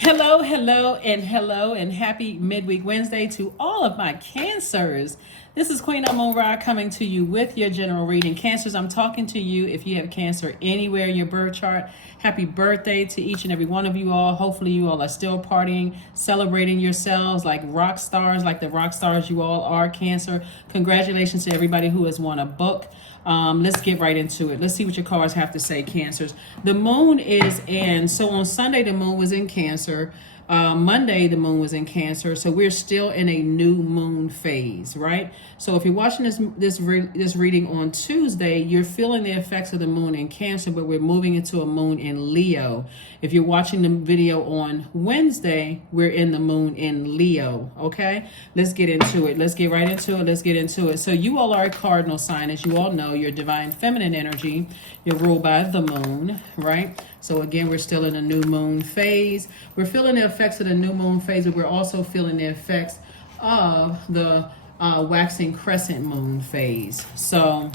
Hello, and happy midweek Wednesday to all of my Cancers. This is Queen Amun Ra coming to you with your general reading. Cancers, I'm talking to you if you have Cancer anywhere in your birth chart. Happy birthday to each and every one of you all. Hopefully you all are still partying, celebrating yourselves like rock stars, like the rock stars you all are, Cancer. Congratulations to everybody who has won a book. Let's get right into it. Let's see what your cards have to say, Cancers. The moon is in, so on Sunday, the moon was in Cancer. Monday, the moon was in Cancer. So we're still in a new moon phase, right? So if you're watching this reading on Tuesday, you're feeling the effects of the moon in Cancer, but we're moving into a moon in Leo. If you're watching the video on Wednesday, we're in the moon in Leo, okay? Let's get into it. Let's get right into it. Let's get into it. So you all are a cardinal sign. As you all know, you're divine feminine energy. You're ruled by the moon, right? So again, we're still in a new moon phase. We're feeling the effects of the new moon phase, but we're also feeling the effects of the waxing crescent moon phase. So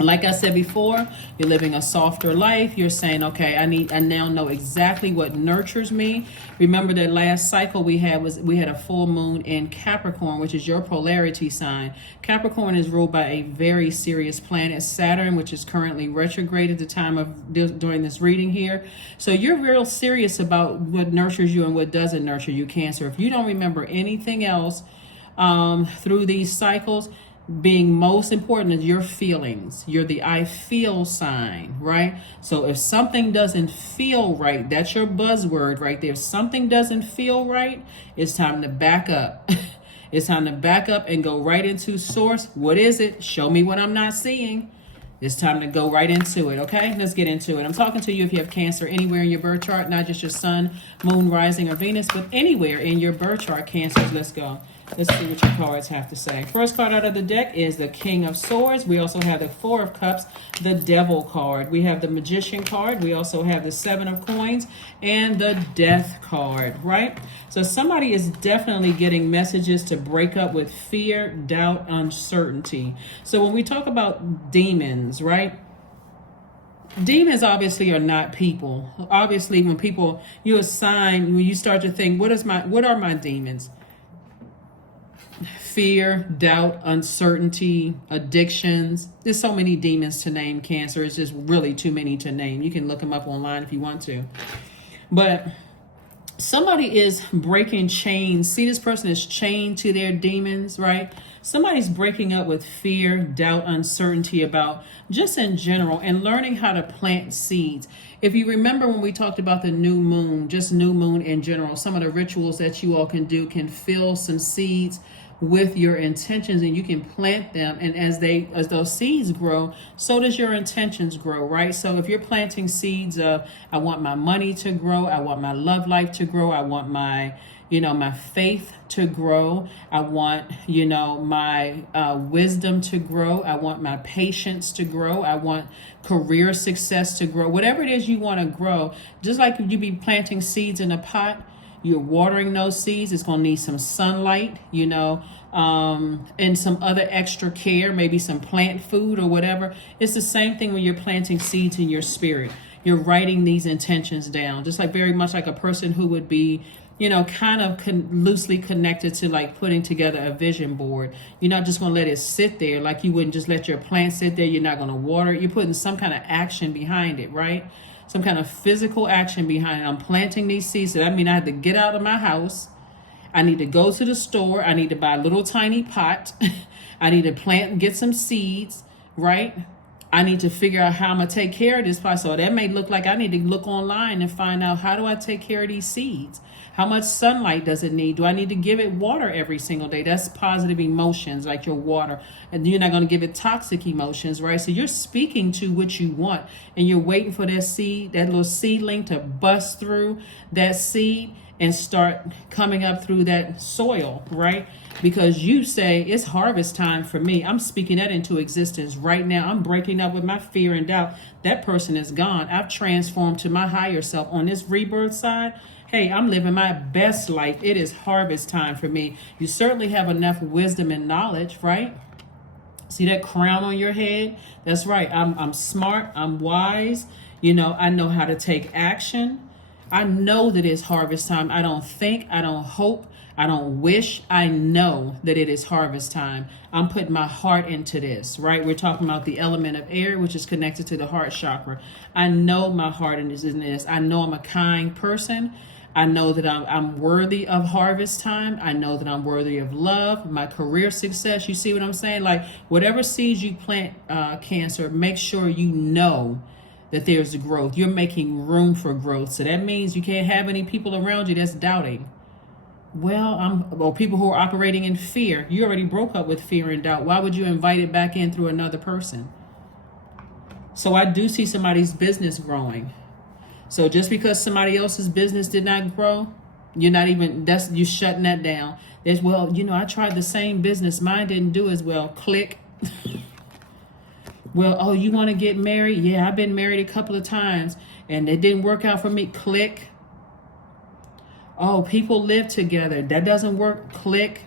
like I said before, you're living a softer life. You're saying, okay, I now know exactly what nurtures me. Remember that last cycle we had a full moon in Capricorn, which is your polarity sign. Capricorn is ruled by a very serious planet, Saturn, which is currently retrograde at the time of doing this reading here. So you're real serious about what nurtures you and what doesn't nurture you, Cancer. If you don't remember anything else through these cycles, being most important is your feelings. You're the I feel sign, right? So if something doesn't feel right, that's your buzzword right there. If something doesn't feel right, it's time to back up. It's time to back up and go right into source. What is it? Show me what I'm not seeing. It's time to go right into it, okay? Let's get into it. I'm talking to you if you have Cancer anywhere in your birth chart, not just your sun, moon, rising, or Venus, but anywhere in your birth chart, Cancers. Let's go. Let's see what your cards have to say. First card out of the deck is the King of Swords. We also have the Four of Cups, the Devil card. We have the Magician card. We also have the Seven of Coins and the Death card, right? So somebody is definitely getting messages to break up with fear, doubt, uncertainty. So when we talk about demons, right? Demons obviously are not people. Obviously, when you start to think, what are my demons? Fear, doubt, uncertainty, addictions. There's so many demons to name, Cancer. It's just really too many to name. You can look them up online if you want to. But somebody is breaking chains. See, this person is chained to their demons, right? Somebody's breaking up with fear, doubt, uncertainty about just in general and learning how to plant seeds. If you remember when we talked about the new moon, just new moon in general, some of the rituals that you all can do can fill some seeds with your intentions, and you can plant them, and as those seeds grow, so does your intentions grow, right? So if you're planting seeds of, I want my money to grow, I want my love life to grow, I want my faith to grow, I want my wisdom to grow, I want my patience to grow, I want career success to grow, whatever it is you want to grow. Just like you be planting seeds in a pot, you're watering those seeds. It's going to need some sunlight, and some other extra care, maybe some plant food or whatever. It's the same thing when you're planting seeds in your spirit. You're writing these intentions down, just like very much like a person who would be, kind of loosely connected to like putting together a vision board. You're not just going to let it sit there like you wouldn't just let your plant sit there. You're not going to water it. You're putting some kind of action behind it, right? Some kind of physical action behind it. I'm planting these seeds. So that means I have to get out of my house. I need to go to the store. I need to buy a little tiny pot. I need to plant and get some seeds, right? I need to figure out how I'm going to take care of this pot. So that may look like I need to look online and find out, how do I take care of these seeds? How much sunlight does it need? Do I need to give it water every single day? That's positive emotions, like your water. And you're not going to give it toxic emotions, right? So you're speaking to what you want, and you're waiting for that seed, that little seedling to bust through that seed and start coming up through that soil, right? Because you say, it's harvest time for me. I'm speaking that into existence right now. I'm breaking up with my fear and doubt. That person is gone. I've transformed to my higher self on this rebirth side. Hey, I'm living my best life. It is harvest time for me. You certainly have enough wisdom and knowledge, right? See that crown on your head? That's right. I'm smart. I'm wise. I know how to take action. I know that it's harvest time. I don't think, I don't hope, I don't wish. I know that it is harvest time. I'm putting my heart into this, right? We're talking about the element of air, which is connected to the heart chakra. I know my heart is in this. I know I'm a kind person. I know that I'm worthy of harvest time. I know that I'm worthy of love, my career success. You see what I'm saying? Like, whatever seeds you plant, Cancer, make sure you know that there's growth. You're making room for growth. So that means you can't have any people around you that's doubting. Or people who are operating in fear. You already broke up with fear and doubt. Why would you invite it back in through another person? So I do see somebody's business growing. So just because somebody else's business did not grow, you're shutting that down. There's, I tried the same business. Mine didn't do as well. Click. Well, you want to get married? Yeah, I've been married a couple of times and it didn't work out for me. Click. Oh, people live together. That doesn't work. Click.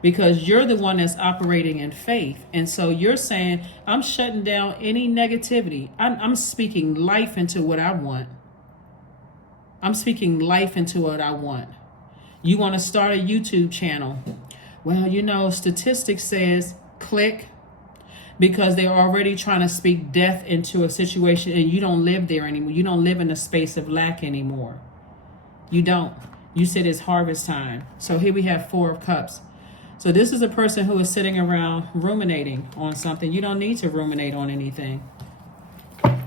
Because you're the one that's operating in faith. And so you're saying, I'm shutting down any negativity. I'm speaking life into what I want. I'm speaking life into what I want. You want to start a YouTube channel. Well, statistics says click, because they're already trying to speak death into a situation and you don't live there anymore. You don't live in a space of lack anymore. You don't. You said it's harvest time. So here we have 4 of Cups. So this is a person who is sitting around ruminating on something. You don't need to ruminate on anything.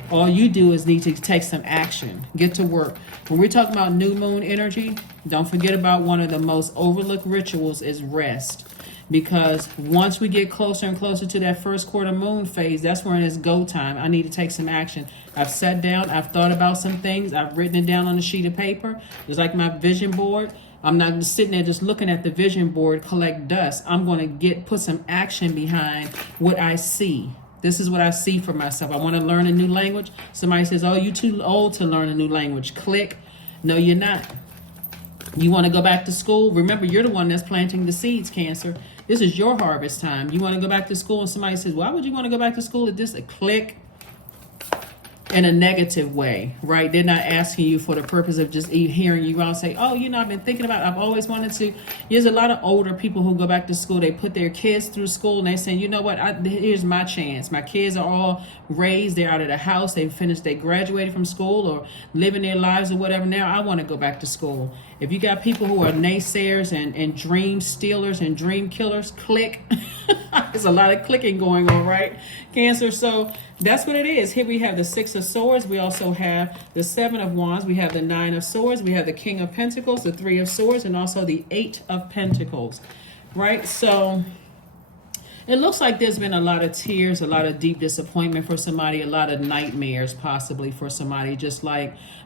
All you do is need to take some action. Get to work. When we're talking about new moon energy, don't forget about one of the most overlooked rituals is rest. Because once we get closer and closer to that first quarter moon phase, that's when it's go time. I need to take some action. I've sat down, I've thought about some things, I've written it down on a sheet of paper. It's like my vision board. I'm not just sitting there just looking at the vision board, collect dust. I'm going to put some action behind what I see. This is what I see for myself. I want to learn a new language. Somebody says, you're too old to learn a new language. Click. No, you're not. You want to go back to school? Remember, you're the one that's planting the seeds, Cancer. This is your harvest time. You want to go back to school and somebody says, why would you want to go back to school at this? Click. In a negative way, right? They're not asking you for the purpose of just hearing you out say, I've been thinking about, I've always wanted to. There's a lot of older people who go back to school. They put their kids through school and they say, you know what? Here's my chance. My kids are all raised. They're out of the house. They graduated from school or living their lives or whatever. Now I want to go back to school. If you got people who are naysayers and dream stealers and dream killers, click. There's a lot of clicking going on, right, Cancer? So that's what it is. Here we have the 6 of Swords. We also have the 7 of Wands. We have the 9 of Swords. We have the King of Pentacles, the 3 of Swords, and also the 8 of Pentacles, right? So it looks like there's been a lot of tears, a lot of deep disappointment for somebody, a lot of nightmares possibly for somebody,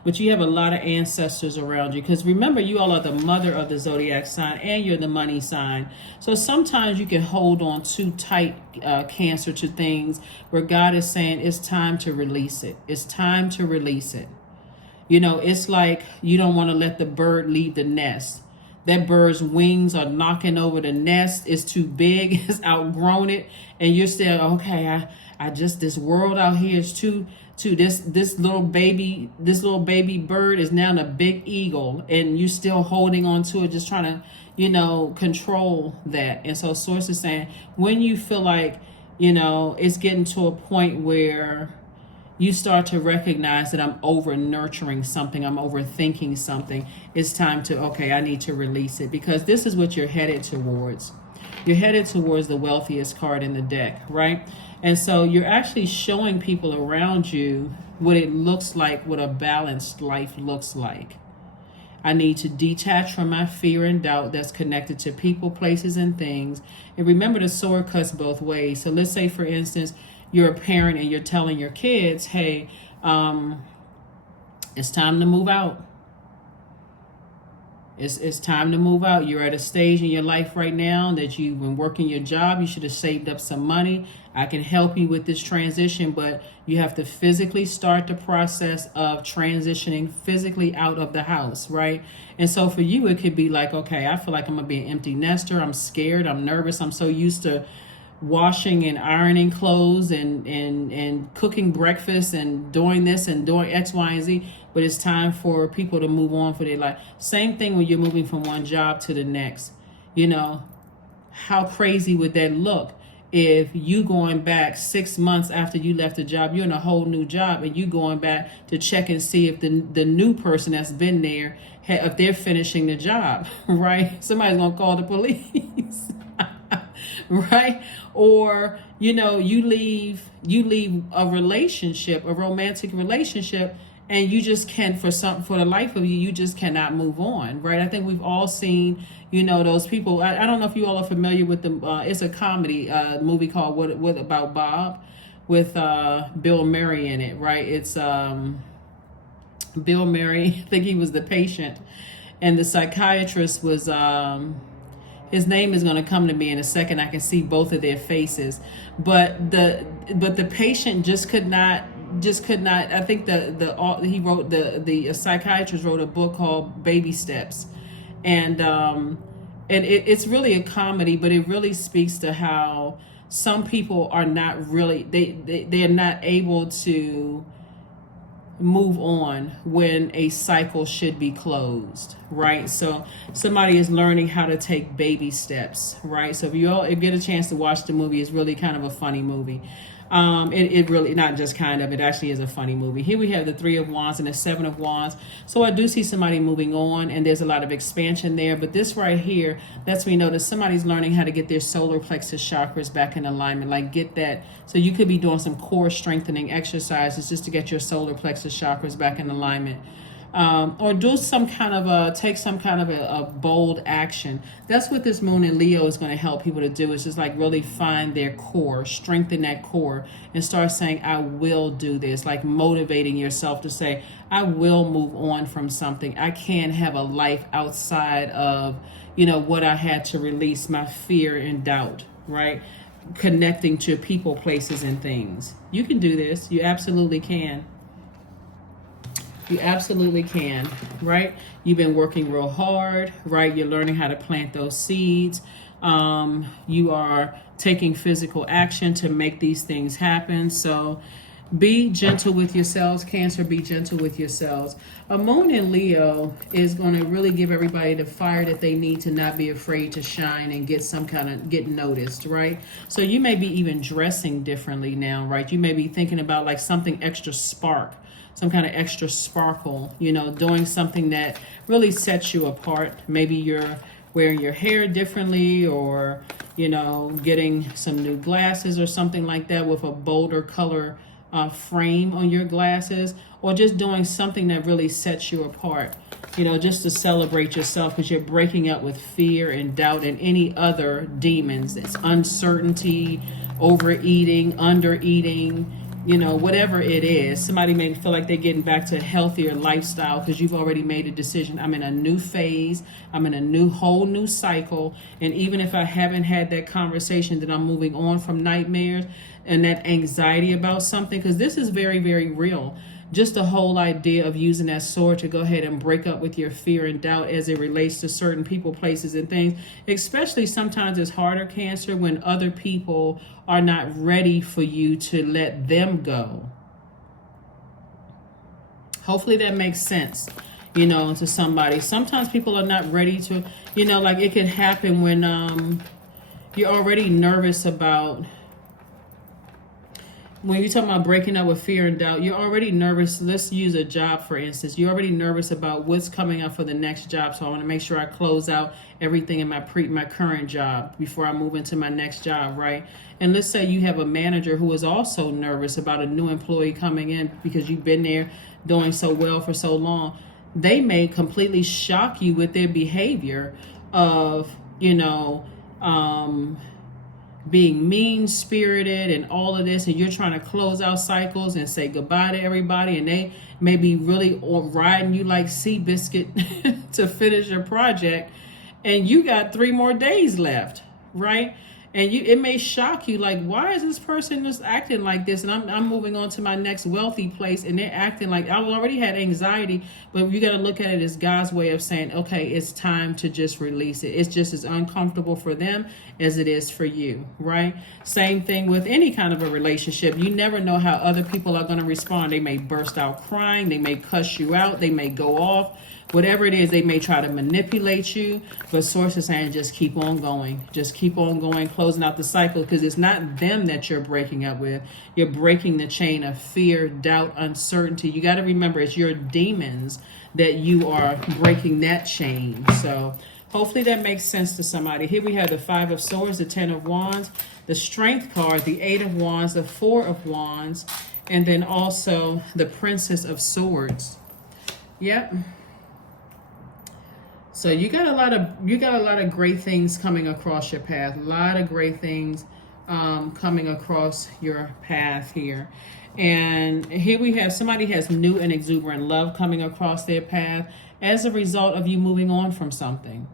but you have a lot of ancestors around you. Because remember, you all are the mother of the zodiac sign and you're the money sign. So sometimes you can hold on too tight, Cancer, to things where God is saying it's time to release it. It's time to release it. It's like you don't want to let the bird leave the nest. That bird's wings are knocking over the nest. It's too big. It's outgrown it. And you're still, okay, this world out here is too, this little baby bird is now a big eagle. And you still holding on to it, just trying to, control that. And so Source is saying, when you feel like, it's getting to a point where you start to recognize that I'm over nurturing something, I'm overthinking something, it's time to, I need to release it, because this is what you're headed towards. You're headed towards the wealthiest card in the deck, right? And so you're actually showing people around you what it looks like, what a balanced life looks like. I need to detach from my fear and doubt that's connected to people, places, and things. And remember, the sword cuts both ways. So let's say, for instance, you're a parent and you're telling your kids, hey, it's time to move out. It's time to move out. You're at a stage in your life right now that you've been working your job. You should have saved up some money. I can help you with this transition, but you have to physically start the process of transitioning physically out of the house, right? And so for you, it could be like, okay, I feel like I'm going to be an empty nester. I'm scared. I'm nervous. I'm so used to washing and ironing clothes and cooking breakfast and doing this and doing X, Y, and Z. But it's time for people to move on for their life. Same thing when you're moving from one job to the next. You know, how crazy would that look if you going back 6 months after you left the job, you're in a whole new job, and you going back to check and see if the new person that's been there, if they're finishing the job, right? Somebody's gonna call the police. Right? Or, you know, you leave a relationship, a romantic relationship, and you just can't, for the life of you, you just cannot move on, right? I think we've all seen, you know, those people. I don't know if you all are familiar with the it's a comedy movie called What About Bob, with Bill Murray in it, right? It's Bill Murray, I think he was the patient, and the psychiatrist was his name is going to come to me in a second. I can see both of their faces, but the patient just could not. I think the psychiatrist wrote a book called Baby Steps, and it's really a comedy, but it really speaks to how some people are not really they're not able to move on when a cycle should be closed, right? So somebody is learning how to take baby steps, right? So if you get a chance to watch the movie, it's really kind of a funny movie. It really, not just kind of, it actually is a funny movie. Here we have the Three of Wands and the Seven of Wands. So I do see somebody moving on, and there's a lot of expansion there. But this right here lets me know that somebody's learning how to get their solar plexus chakras back in alignment. Like, get that. So you could be doing some core strengthening exercises just to get your solar plexus chakras back in alignment. Or do some kind of take some kind of a bold action. That's what this moon in Leo is going to help people to do, is just like really find their core, strengthen that core, and start saying, I will do this, like motivating yourself to say, I will move on from something. I can have a life outside of, you know, what I had to release, my fear and doubt, right? Connecting to people, places, and things. You can do this. You absolutely can. You absolutely can, right? You've been working real hard, right? You're learning how to plant those seeds. You are taking physical action to make these things happen. So be gentle with yourselves, Cancer. Be gentle with yourselves. A moon in Leo is going to really give everybody the fire that they need to not be afraid to shine and get noticed, right? So you may be even dressing differently now, right? You may be thinking about like something extra some kind of extra sparkle, you know, doing something that really sets you apart. Maybe you're wearing your hair differently, or, you know, getting some new glasses or something like that with a bolder color frame on your glasses, or just doing something that really sets you apart, you know, just to celebrate yourself, because you're breaking up with fear and doubt and any other demons. It's uncertainty, overeating, undereating, you know, whatever it is. Somebody may feel like they're getting back to a healthier lifestyle because you've already made a decision. I'm in a new phase. I'm in a whole new cycle. And even if I haven't had that conversation, that I'm moving on from nightmares and that anxiety about something, because this is very, very real. Just the whole idea of using that sword to go ahead and break up with your fear and doubt as it relates to certain people, places, and things. Especially sometimes it's harder, Cancer, when other people are not ready for you to let them go. Hopefully that makes sense, you know, to somebody. Sometimes people are not ready to, you know, like it could happen when you're already nervous about, when you're talking about breaking up with fear and doubt, you're already nervous. Let's use a job, for instance. You're already nervous about what's coming up for the next job. So I want to make sure I close out everything in my current job before I move into my next job, right? And let's say you have a manager who is also nervous about a new employee coming in because you've been there doing so well for so long. They may completely shock you with their behavior of, you know, being mean-spirited and all of this, and you're trying to close out cycles and say goodbye to everybody, and they may be really riding you like Seabiscuit to finish your project, and you got 3 more days left, right? And it may shock you, like, why is this person just acting like this? And I'm moving on to my next wealthy place, and they're acting like I already had anxiety. But you got to look at it as God's way of saying, okay, it's time to just release it. It's just as uncomfortable for them as it is for you, right? Same thing with any kind of a relationship. You never know how other people are going to respond. They may burst out crying. They may cuss you out. They may go off. Whatever it is, they may try to manipulate you, but Source is saying just keep on going. Just keep on going, closing out the cycle, because it's not them that you're breaking up with. You're breaking the chain of fear, doubt, uncertainty. You got to remember, it's your demons that you are breaking that chain. So hopefully that makes sense to somebody. Here we have the 5 of Swords, the 10 of Wands, the Strength card, the 8 of Wands, the 4 of Wands, and then also the Princess of Swords. Yep. So you got a lot of great things coming across your path. A lot of great things coming across your path here. And here we have somebody has new and exuberant love coming across their path as a result of you moving on from something.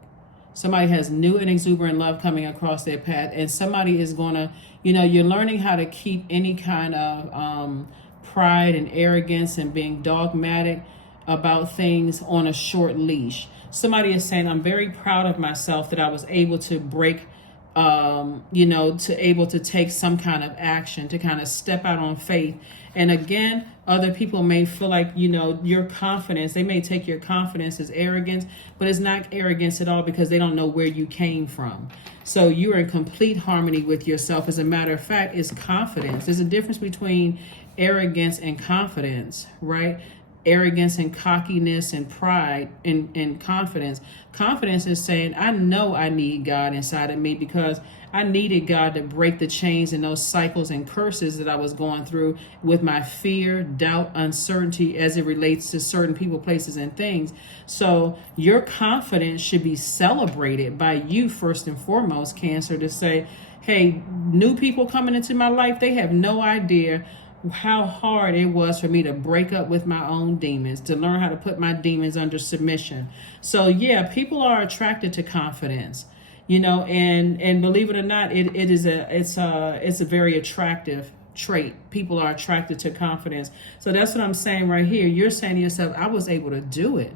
Somebody has new and exuberant love coming across their path, and somebody is going to, you're learning how to keep any kind of pride and arrogance and being dogmatic about things on a short leash. Somebody is saying, I'm very proud of myself that I was able to break, able to take some kind of action, to kind of step out on faith. And again, other people may feel like, your confidence, they may take your confidence as arrogance, but it's not arrogance at all, because they don't know where you came from. So you're in complete harmony with yourself. As a matter of fact, it's confidence. There's a difference between arrogance and confidence, right? Arrogance and cockiness and pride and confidence. Confidence is saying, I know I need God inside of me, because I needed God to break the chains and those cycles and curses that I was going through with my fear, doubt, uncertainty as it relates to certain people, places, and things. So your confidence should be celebrated by you first and foremost, Cancer, to say, hey, new people coming into my life, they have no idea how hard it was for me to break up with my own demons, to learn how to put my demons under submission. So yeah, people are attracted to confidence, and believe it or not, it's a very attractive trait. People are attracted to confidence. So that's what I'm saying right here. You're saying to yourself, I was able to do it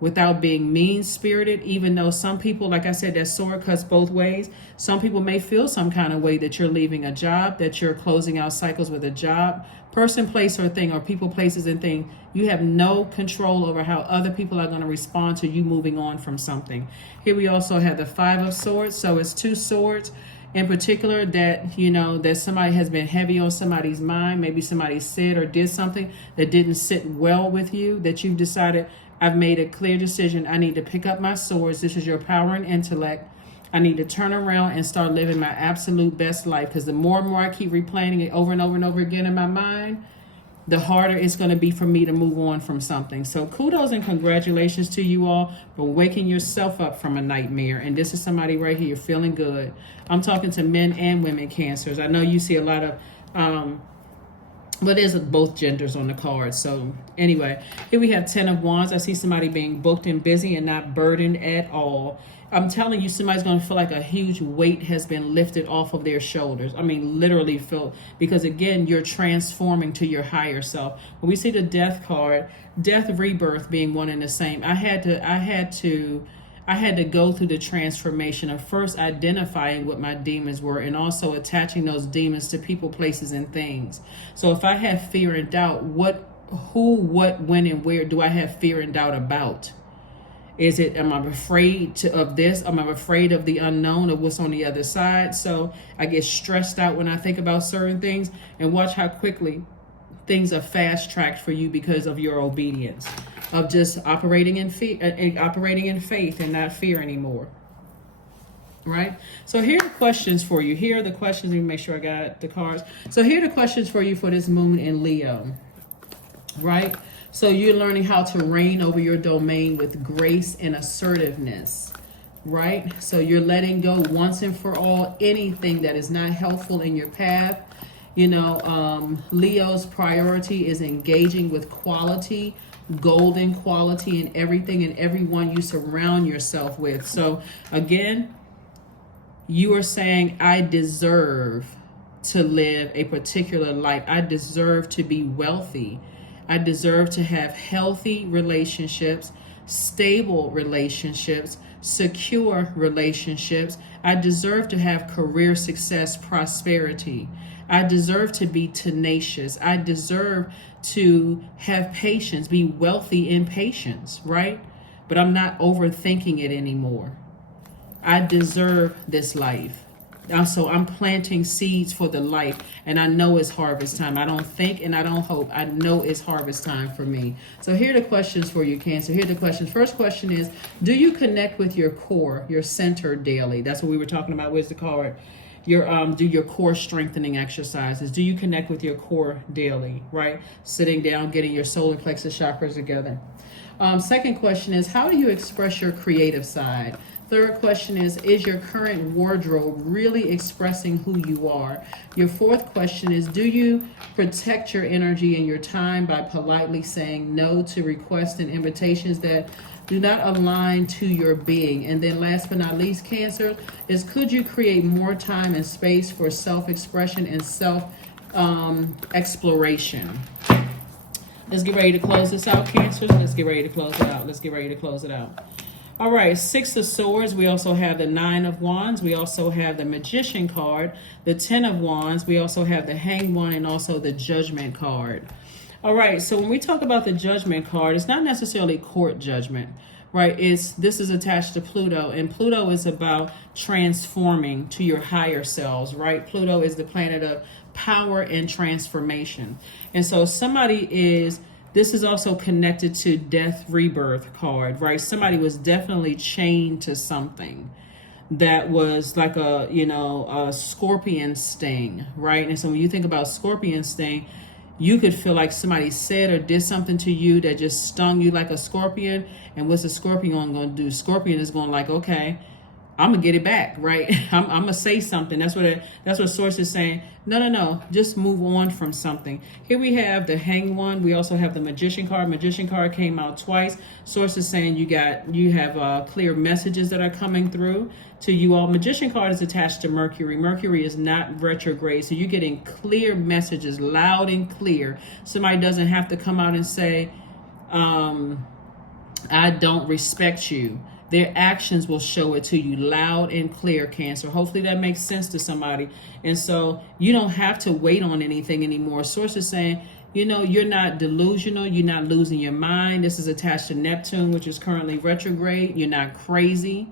without being mean-spirited, even though some people, like I said, that sword cuts both ways. Some people may feel some kind of way that you're leaving a job, that you're closing out cycles with a job, person, place, or thing, or people, places, and things. You have no control over how other people are going to respond to you moving on from something. Here we also have the 5 of Swords. So it's 2 swords in particular that, that somebody has been heavy on somebody's mind. Maybe somebody said or did something that didn't sit well with you, that you've decided, I've made a clear decision. I need to pick up my swords. This is your power and intellect. I need to turn around and start living my absolute best life, because the more and more I keep replaying it over and over and over again in my mind, the harder it's going to be for me to move on from something. So kudos and congratulations to you all for waking yourself up from a nightmare. And this is somebody right here feeling good. I'm talking to men and women, Cancers. I know you see a lot of but there's both genders on the card. So anyway, here we have 10 of Wands. I see somebody being booked and busy and not burdened at all. I'm telling you, somebody's going to feel like a huge weight has been lifted off of their shoulders. I mean, literally feel, because again, you're transforming to your higher self. When we see the Death card, death, rebirth being one and the same, I had to go through the transformation of first identifying what my demons were, and also attaching those demons to people, places, and things. So if I have fear and doubt, who, what, when, and where do I have fear and doubt about? Am I afraid of this? Am I afraid of the unknown, of what's on the other side? So I get stressed out when I think about certain things, and watch how quickly things are fast-tracked for you because of your obedience, of just operating in faith and not fear anymore. Right? So here are the questions for you. Here are the questions. Let me make sure I got the cards. So here are the questions for you for this moon in Leo. Right? So you're learning how to reign over your domain with grace and assertiveness. Right? So you're letting go once and for all anything that is not helpful in your path. Leo's priority is engaging with quality, golden quality in everything and everyone you surround yourself with. So again, You are saying, I deserve to live a particular life. I deserve to be wealthy. I deserve to have healthy relationships, stable relationships, secure relationships. I deserve to have career success, prosperity. I deserve to be tenacious. I deserve to have patience, be wealthy in patience, right? But I'm not overthinking it anymore. I deserve this life. So I'm planting seeds for the life, and I know it's harvest time. I don't think and I don't hope. I know it's harvest time for me. So here are the questions for you, Cancer. Here are the questions. First question is, do you connect with your core, your center daily? That's what we were talking about. Where's the card? Do your core strengthening exercises. Do you connect with your core daily, right? Sitting down, getting your solar plexus chakras together. Second question is, how do you express your creative side? Third question is your current wardrobe really expressing who you are? Your fourth question is, do you protect your energy and your time by politely saying no to requests and invitations that do not align to your being? And then last but not least, Cancer, is could you create more time and space for self-expression and self-exploration? Let's get ready to close this out, Cancers. Let's get ready to close it out. Let's get ready to close it out. All right, Six of Swords. We also have the Nine of Wands. We also have the Magician card, the Ten of Wands. We also have the Hanged One and also the Judgment card. All right, so when we talk about the Judgment card, it's not necessarily court judgment, right? This is attached to Pluto, and Pluto is about transforming to your higher selves, right? Pluto is the planet of power and transformation. And so this is also connected to death rebirth card, right? Somebody was definitely chained to something that was like a scorpion sting, right? And so when you think about scorpion sting, you could feel like somebody said or did something to you that just stung you like a scorpion. And what's the scorpion going to do? Scorpion is going like, okay, I'm gonna get it back, right? I'm gonna say something. That's what Source is saying. No, just move on from something. Here we have the Hanged One. We also have the Magician card. Magician card came out twice. Source is saying you have clear messages that are coming through to you all. Magician card is attached to Mercury. Mercury is not retrograde, so you're getting clear messages, loud and clear. Somebody doesn't have to come out and say, I don't respect you. Their actions will show it to you loud and clear, Cancer. Hopefully that makes sense to somebody. And so you don't have to wait on anything anymore. Source is saying, you're not delusional. You're not losing your mind. This is attached to Neptune, which is currently retrograde. You're not crazy.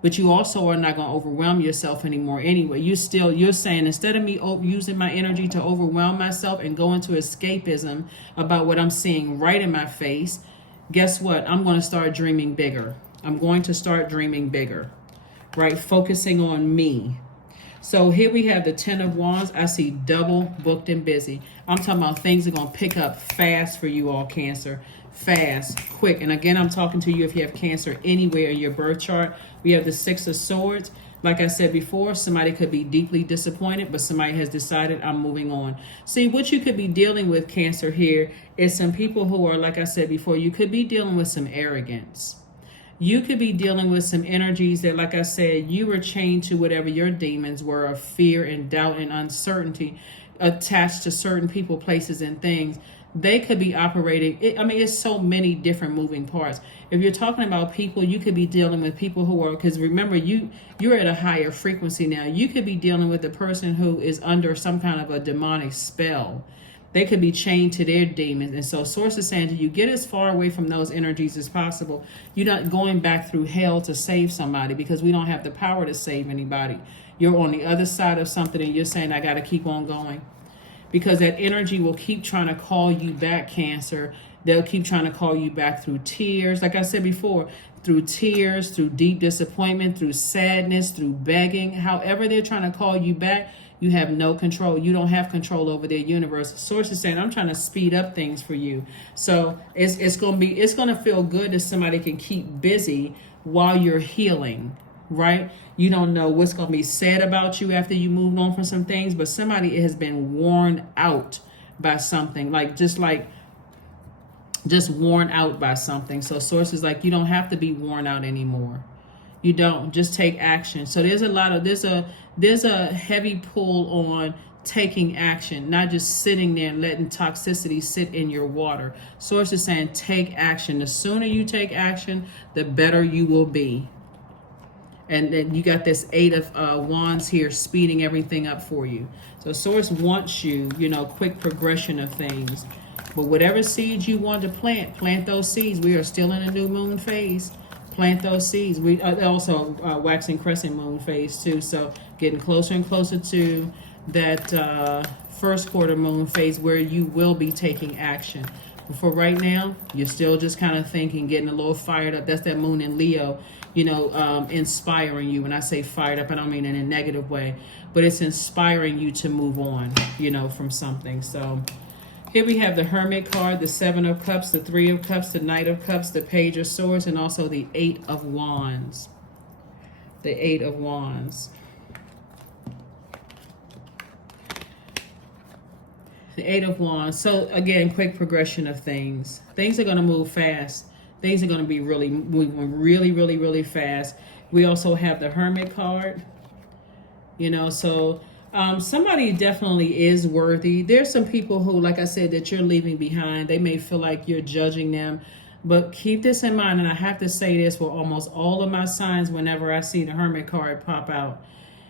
But you also are not going to overwhelm yourself anymore anyway. You're saying, instead of me using my energy to overwhelm myself and go into escapism about what I'm seeing right in my face, guess what? I'm going to start dreaming bigger. I'm going to start dreaming bigger, right? Focusing on me. So here we have the Ten of Wands. I see double booked and busy. I'm talking about things are going to pick up fast for you all, Cancer. Fast, quick. And again, I'm talking to you if you have Cancer anywhere in your birth chart. We have the Six of Swords. Like I said before, somebody could be deeply disappointed, but somebody has decided I'm moving on. See, what you could be dealing with, Cancer, here is some people who are, like I said before, you could be dealing with some arrogance. You could be dealing with some energies that, like I said, you were chained to whatever your demons were of fear and doubt and uncertainty attached to certain people, places, and things. They could be operating. It's so many different moving parts. If you're talking about people, you could be dealing with people who are, because remember, you're at a higher frequency now. You could be dealing with a person who is under some kind of a demonic spell. They could be chained to their demons. And so Source is saying to you, get as far away from those energies as possible. You're not going back through hell to save somebody, because we don't have the power to save anybody. You're on the other side of something and you're saying, I got to keep on going. Because that energy will keep trying to call you back, Cancer. They'll keep trying to call you back through tears. Like I said before, through tears, through deep disappointment, through sadness, through begging. However they're trying to call you back, you have no control. You don't have control over their universe. Source is saying, I'm trying to speed up things for you. So it's going to feel good if somebody can keep busy while you're healing, right? You don't know what's going to be said about you after you moved on from some things, but somebody has been worn out by something, just worn out by something. So Source is like, you don't have to be worn out anymore. You don't. Just take action. So there's a heavy pull on taking action, not just sitting there and letting toxicity sit in your water. Source is saying take action. The sooner you take action, the better you will be. And then you got this 8 of wands here speeding everything up for you. So Source wants you, quick progression of things. But whatever seeds you want to plant those seeds. We are still in a new moon phase. Plant those seeds. We also waxing crescent moon phase too. So getting closer and closer to that first quarter moon phase where you will be taking action. But for right now, you're still just kind of thinking, getting a little fired up. That's that moon in Leo, inspiring you. When I say fired up, I don't mean in a negative way, but it's inspiring you to move on, from something. So here we have the Hermit card, the 7 of Cups, the 3 of Cups, the Knight of Cups, the Page of Swords, and also the 8 of Wands. The 8 of Wands. The 8 of Wands. So again, quick progression of things. Things are going to move fast. Things are going to be moving really fast. We also have the Hermit card. So somebody definitely is worthy. There's some people who, like I said, that you're leaving behind. They may feel like you're judging them. But keep this in mind, and I have to say this for almost all of my signs whenever I see the Hermit card pop out.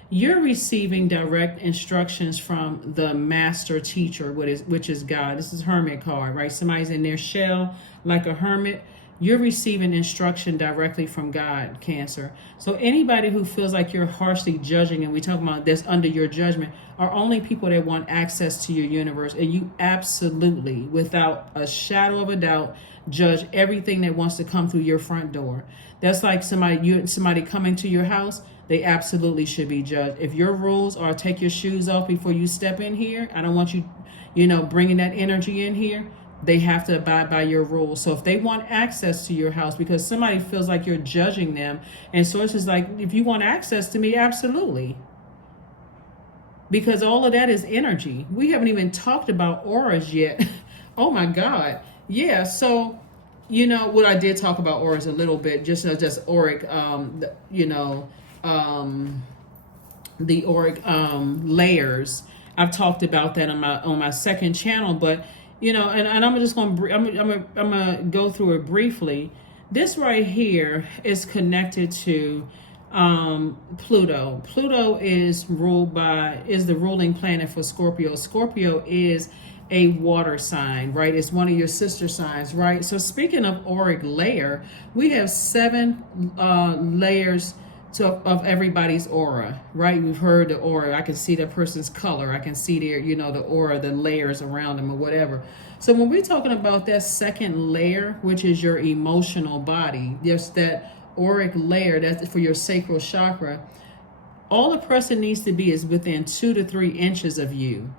You're receiving direct instructions from the master teacher, which is God. This is Hermit card, right? Somebody's in their shell like a hermit. You're receiving instruction directly from God, Cancer. So anybody who feels like you're harshly judging, and we talk about this under your judgment, are only people that want access to your universe. And you absolutely, without a shadow of a doubt, judge everything that wants to come through your front door. That's like somebody coming to your house. They absolutely should be judged. If your rules are take your shoes off before you step in here, I don't want you, bringing that energy in here. They have to abide by your rules. So if they want access to your house because somebody feels like you're judging them, and Source is like, if you want access to me, absolutely. Because all of that is energy. We haven't even talked about auras yet. Oh my God. Yeah. So, what I did talk about auras a little bit, just auric, the auric layers. I've talked about that on my second channel, but and I'm just going to go through it briefly. This right here is connected to Pluto. Pluto is the ruling planet for Scorpio. Scorpio is a water sign, right? It's one of your sister signs, right? So speaking of auric layer, we have 7 layers of everybody's aura, right? We've heard the aura. I can see that person's color. I can see their, the aura, the layers around them or whatever. So when we're talking about that second layer, which is your emotional body, there's that auric layer that's for your sacral chakra. All a person needs to be is within 2 to 3 inches of you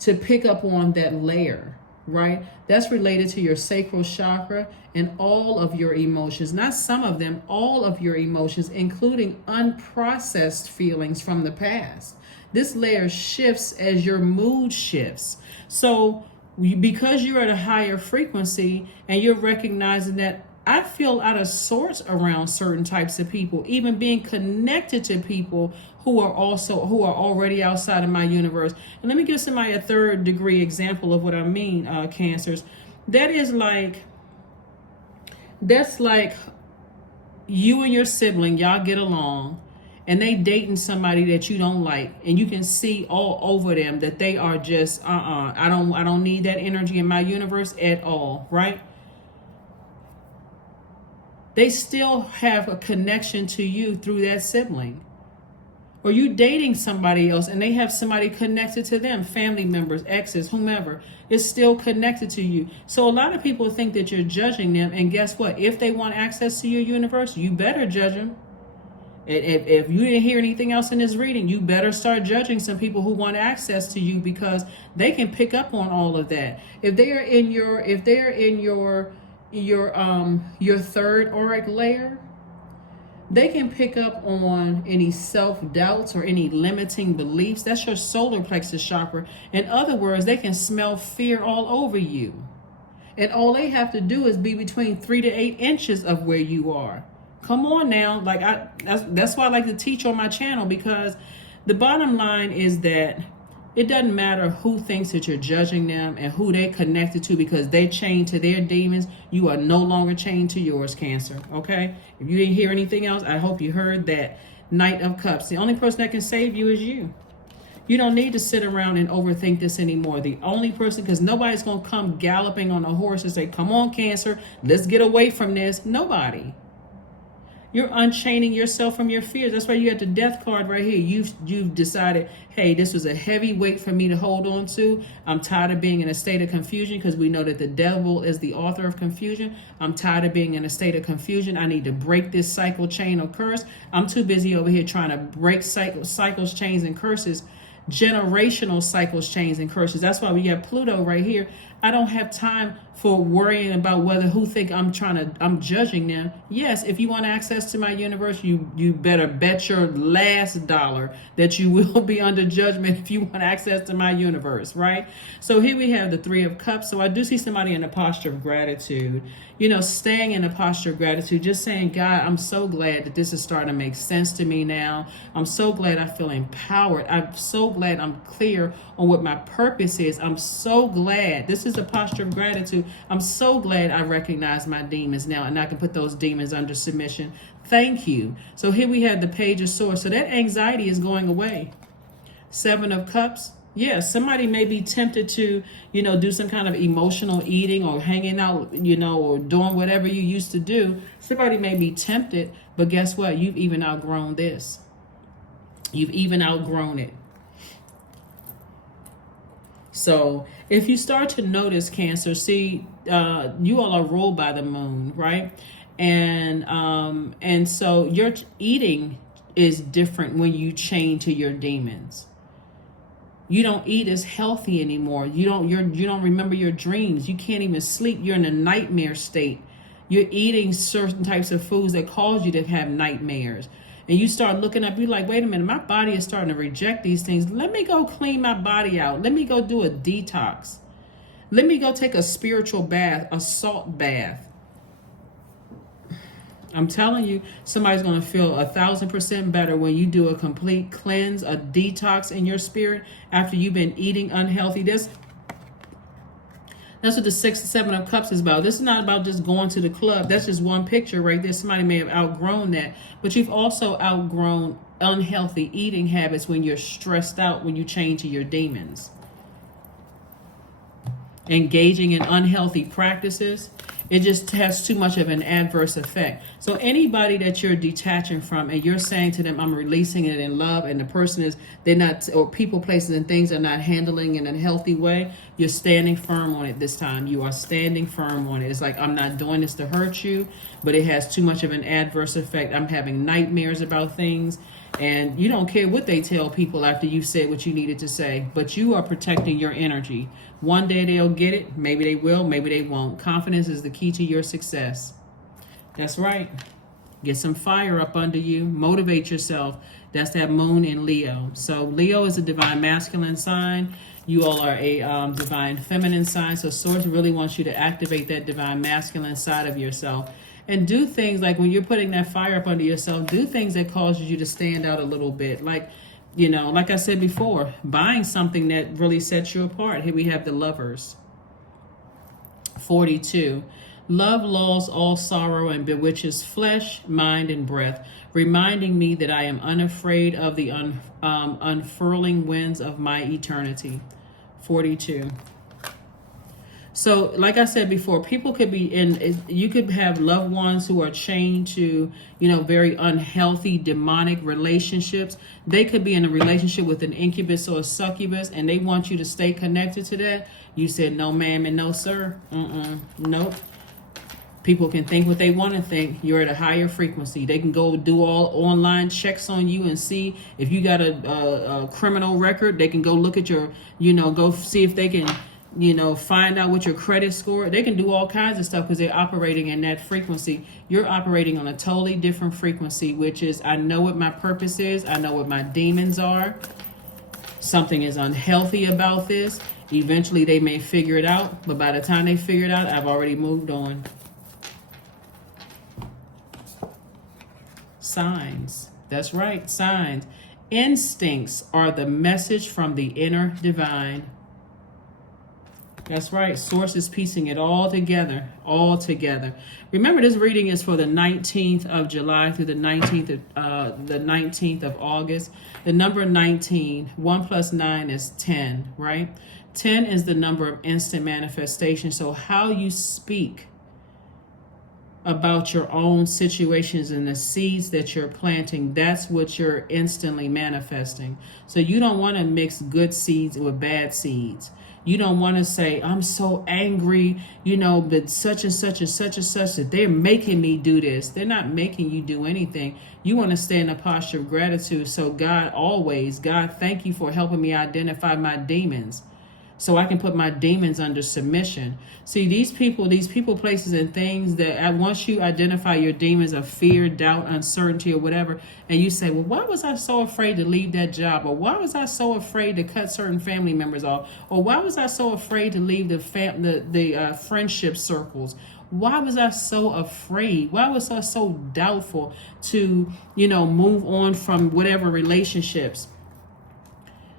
to pick up on that layer, right? That's related to your sacral chakra and all of your emotions, not some of them, all of your emotions, including unprocessed feelings from the past. This layer shifts as your mood shifts. So because you're at a higher frequency and you're recognizing that I feel out of sorts around certain types of people, even being connected to people who are already outside of my universe. And let me give somebody a 3rd degree example of what I mean, Cancers. That's like you and your sibling, y'all get along, and they dating somebody that you don't like, and you can see all over them that they are just, I don't need that energy in my universe at all, right? They still have a connection to you through that sibling. Or you dating somebody else and they have somebody connected to them, family members, exes, whomever, is still connected to you. So a lot of people think that you're judging them. And guess what? If they want access to your universe, you better judge them. If you didn't hear anything else in this reading, you better start judging some people who want access to you because they can pick up on all of that. If they're in your 3rd auric layer, they can pick up on any self-doubts or any limiting beliefs. That's your solar plexus chakra. In other words, they can smell fear all over you. And all they have to do is be between 3 to 8 inches of where you are Come on now. Like that's why I like to teach on my channel, because the bottom line is that it doesn't matter who thinks that you're judging them and who they're connected to, because they chained to their demons. You are no longer chained to yours, Cancer. Okay? If you didn't hear anything else, I hope you heard that. Knight of Cups. The only person that can save you is you. You don't need to sit around and overthink this anymore. The only person, because nobody's going to come galloping on a horse and say, come on, Cancer, let's get away from this. Nobody. You're unchaining yourself from your fears. That's why you got the death card right here. You've decided, hey, this was a heavy weight for me to hold on to. I'm tired of being in a state of confusion, because we know that the devil is the author of confusion. I'm tired of being in a state of confusion. I need to break this cycle, chain, or curse. I'm too busy over here trying to break cycles, chains, and curses. Generational cycles, chains, and curses. That's why we got Pluto right here. I don't have time for worrying about whether who think I'm judging them. Yes, if you want access to my universe, you better bet your last dollar that you will be under judgment if you want access to my universe, right? So here we have the Three of Cups. So I do see somebody in a posture of gratitude, staying in a posture of gratitude, just saying, God, I'm so glad that this is starting to make sense to me now. I'm so glad I feel empowered. I'm so glad I'm clear on what my purpose is. I'm so glad. This is a posture of gratitude. I'm so glad I recognize my demons now, and I can put those demons under submission. Thank you. So here we have the Page of Swords. So that anxiety is going away. Seven of Cups. Yeah, somebody may be tempted to, do some kind of emotional eating or hanging out, or doing whatever you used to do. Somebody may be tempted, but guess what? You've even outgrown this. You've even outgrown it. So if you start to notice, Cancer, see, you all are ruled by the moon, right? And so your eating is different when you chain to your demons. You don't eat as healthy anymore. You don't remember your dreams. You can't even sleep. You're in a nightmare state. You're eating certain types of foods that cause you to have nightmares. And you start looking up, you're like, wait a minute, my body is starting to reject these things. Let me go clean my body out. Let me go do a detox. Let me go take a spiritual bath, a salt bath. I'm telling you, somebody's going to feel 1,000% better when you do a complete cleanse, a detox in your spirit after you've been eating unhealthy. That's what the 6 and 7 of Cups is about. This is not about just going to the club. That's just one picture right there. Somebody may have outgrown that. But you've also outgrown unhealthy eating habits when you're stressed out, when you chain to your demons. Engaging in unhealthy practices, it just has too much of an adverse effect. So anybody that you're detaching from and you're saying to them, I'm releasing it in love, and the person is, they're not, or people, places, and things are not handling in a healthy way, you're standing firm on it this time. You are standing firm on it. It's like, I'm not doing this to hurt you, but it has too much of an adverse effect. I'm having nightmares about things. And you don't care what they tell people after you've said what you needed to say, but you are protecting your energy. One day they'll get it. Maybe they will, maybe they won't. Confidence is the key to your success. That's right. Get some fire up under you. Motivate yourself. That's that moon in Leo. So Leo is a divine masculine sign. You all are a divine feminine sign. So Swords really wants you to activate that divine masculine side of yourself. And do things like when you're putting that fire up under yourself, do things that causes you to stand out a little bit. Like, like I said before, buying something that really sets you apart. Here we have the Lovers. 42. Love lulls all sorrow and bewitches flesh, mind, and breath, reminding me that I am unafraid of the unfurling winds of my eternity. 42. So, like I said before, people could be you could have loved ones who are chained to, very unhealthy, demonic relationships. They could be in a relationship with an incubus or a succubus, and they want you to stay connected to that. You said, no, ma'am, and no, sir. Nope. People can think what they want to think. You're at a higher frequency. They can go do all online checks on you and see if you got a criminal record. They can go look at your, go see if they can, find out what your credit score. They can do all kinds of stuff because they're operating in that frequency. You're operating on a totally different frequency, which is, I know what my purpose is. I know what my demons are. Something is unhealthy about this. Eventually they may figure it out, but by the time they figure it out, I've already moved on. signs. That's right, signs. Instincts are the message from the inner divine. That's right. Source is piecing it all together, all together. Remember, this reading is for the 19th of July through the 19th of August. The number 19, 1 plus 9 is 10, right? 10 is the number of instant manifestation. So how you speak about your own situations and the seeds that you're planting, that's what you're instantly manifesting. So you don't want to mix good seeds with bad seeds. You don't want to say, I'm so angry, but such and such and such and such, that they're making me do this. They're not making you do anything. You want to stay in a posture of gratitude. So God, thank you for helping me identify my demons, so I can put my demons under submission. See, these people, places, and things that once you identify your demons of fear, doubt, uncertainty, or whatever, and you say, well, why was I so afraid to leave that job? Or why was I so afraid to cut certain family members off? Or why was I so afraid to leave the friendship circles? Why was I so afraid? Why was I so doubtful to, move on from whatever relationships?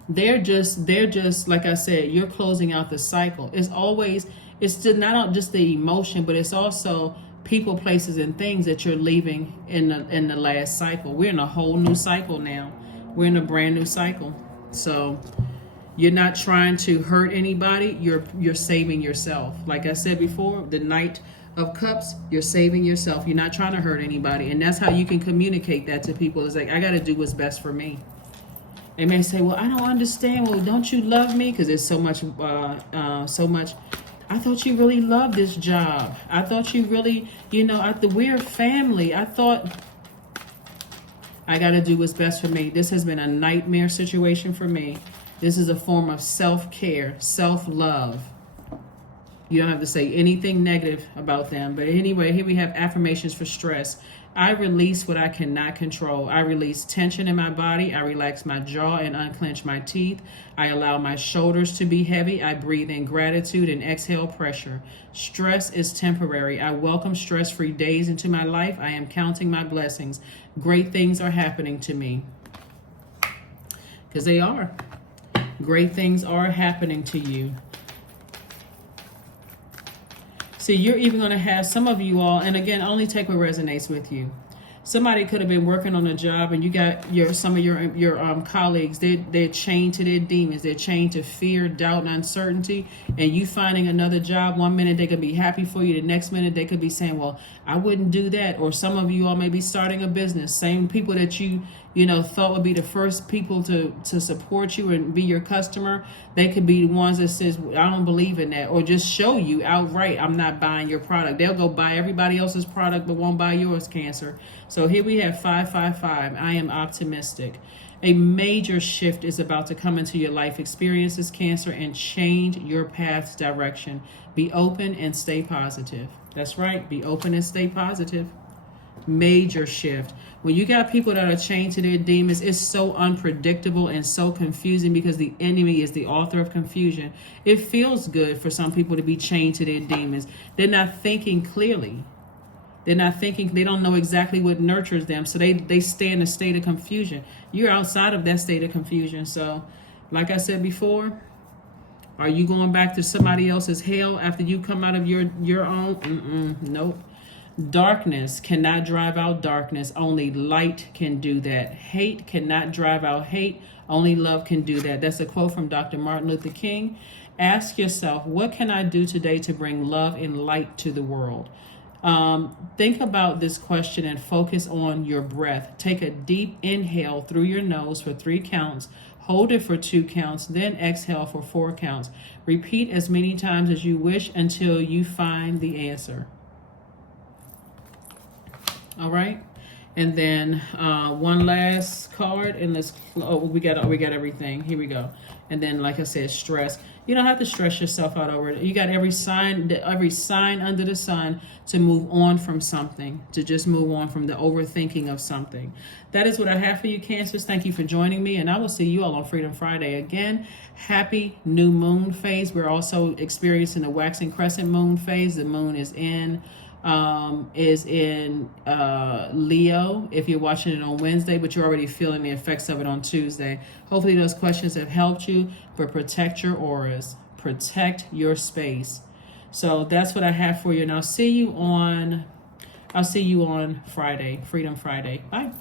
They're just like I said, you're closing out the cycle. It's not just the emotion, but it's also people, places, and things that you're leaving in the last cycle. We're in a whole new cycle now. We're in a brand new cycle. So you're not trying to hurt anybody. You're saving yourself. Like I said before, the Knight of Cups, you're saving yourself. You're not trying to hurt anybody. And that's how you can communicate that to people. It's like, I got to do what's best for me. They may say, well, I don't understand. Well, don't you love me? Because there's so much. I thought you really loved this job. I thought you really, we're family. I thought I got to do what's best for me. This has been a nightmare situation for me. This is a form of self-care, self-love. You don't have to say anything negative about them. But anyway, here we have affirmations for stress. I release what I cannot control. I release tension in my body. I relax my jaw and unclench my teeth. I allow my shoulders to be heavy. I breathe in gratitude and exhale pressure. Stress is temporary. I welcome stress-free days into my life. I am counting my blessings. Great things are happening to me. Because they are. Great things are happening to you. So you're even going to have some of you all, and again, only take what resonates with you. Somebody could have been working on a job, and you got some of your colleagues. They're chained to their demons. They're chained to fear, doubt, and uncertainty. And you finding another job, one minute they could be happy for you, the next minute they could be saying, "Well, I wouldn't do that." Or some of you all may be starting a business. Same people that you thought would be the first people to support you and be your customer, they could be the ones that says, I don't believe in that, or just show you outright, I'm not buying your product. They'll go buy everybody else's product but won't buy yours, Cancer. So here we have 555. I am optimistic. A major shift is about to come into your life experiences, Cancer, and change your path's direction. Be open and stay positive. That's right. Be open and stay positive. Major shift. When you got people that are chained to their demons, it's so unpredictable and so confusing because the enemy is the author of confusion. It feels good for some people to be chained to their demons. They're not thinking clearly. They don't know exactly what nurtures them. So they stay in a state of confusion. You're outside of that state of confusion. So like I said before, are you going back to somebody else's hell after you come out of your own? Nope. Darkness cannot drive out darkness. Only light can do that. Hate cannot drive out hate. Only love can do that. That's a quote from Dr. Martin Luther King. Ask yourself, what can I do today to bring love and light to the world? Think about this question and focus on your breath. Take a deep inhale through your nose for 3 counts. Hold it for 2 counts, then exhale for 4 counts. Repeat as many times as you wish until you find the answer. All right, and then one last card, and we got everything. Here we go. And then, like I said, stress. You don't have to stress yourself out over it. You got every sign under the sun to move on from something, to just move on from the overthinking of something. That is what I have for you, Cancers. Thank you for joining me, and I will see you all on Freedom Friday again. Happy new moon phase. We're also experiencing the waxing crescent moon phase. The moon is in is in Leo if you're watching it on Wednesday, but you're already feeling the effects of it on Tuesday. Hopefully those questions have helped you, but protect your auras, protect your space. So that's what I have for you, and I'll see you on Friday, Freedom Friday. Bye.